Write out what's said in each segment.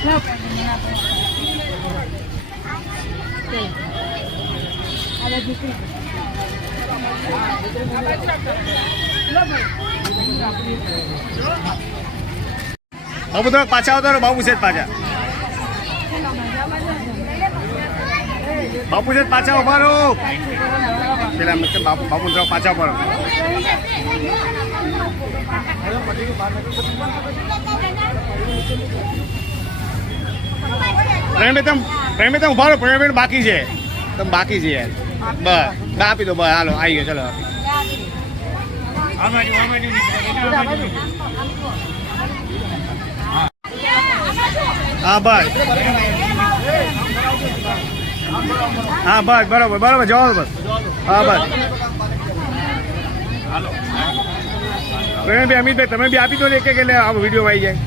હવે બધા પાછા આવતા બાપુ છે પાછા. બાપુ છે પાછા ઊભા રહો. પેલા બાપુ પાછા ઊભા રહો. પ્રેમભાઈ તમ પ્રેમભાઈ તમે ઊભા પ્રેમભાઈ બાકી છે. તમે બાકી છે બસ. બસ આપી દો બસ. હાલો આવી ગયો ચલો. હા બસ. હા બસ બરાબર બરાબર જવાબ બસ. હા બસ. પ્રેમભાઈ અમિતભાઈ તમે બી આપી દો ને એક એક એટલે આ વીડિયો આવી જાય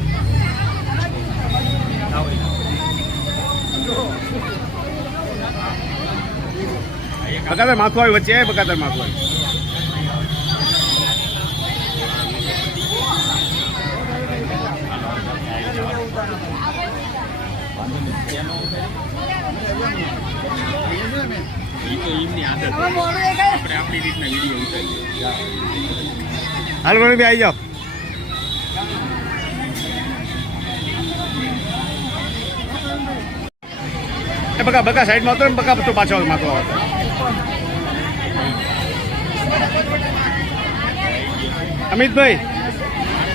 બકાતર માથું આવ્યું વચ્ચે બકાતર માથું આવ્યું. હાલ પ્રવીણભાઈ આવી જાઓ. એ બકા બકા સાઈડમાં આવતો ને બકા તો પાછો માથું આવતો અમિતભાઈ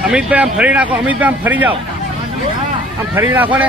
અમિતભાઈ, આમ ફરી નાખો, અમિતભાઈ, આમ ફરી જાઓ. આમ ફરી નાખો ને.